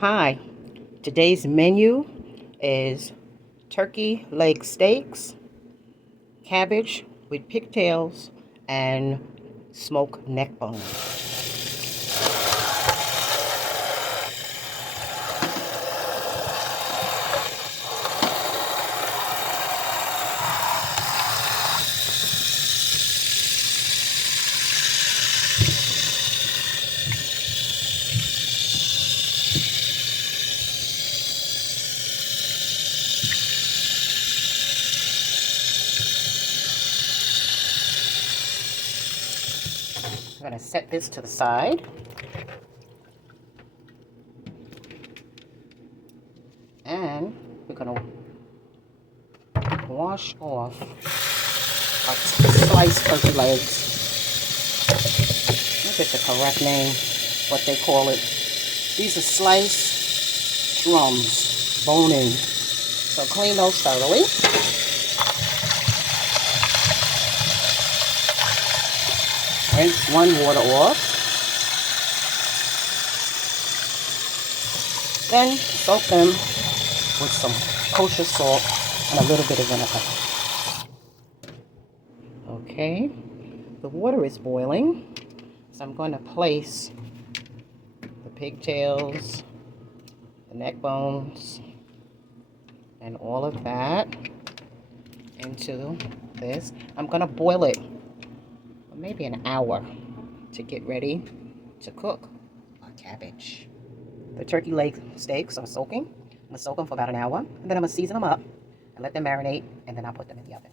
Hi, today's menu is turkey leg steaks, cabbage with pigtails, and smoked neck bone. I'm going to set this to the side. And we're going to wash off our sliced turkey legs. Look at the correct name, what they call it. These are sliced drums, bone-in. So clean those thoroughly. Rinse one water off. Then soak them with some kosher salt and a little bit of vinegar. Okay, the water is boiling, so I'm going to place the pigtails, the neck bones, and all of that into this. I'm going to boil it for maybe an hour to get ready to cook our cabbage. The turkey leg steaks are soaking. I'm going to soak them for about an hour, and then I'm going to season them up and let them marinate, and then I'll put them in the oven.